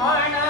म्हणता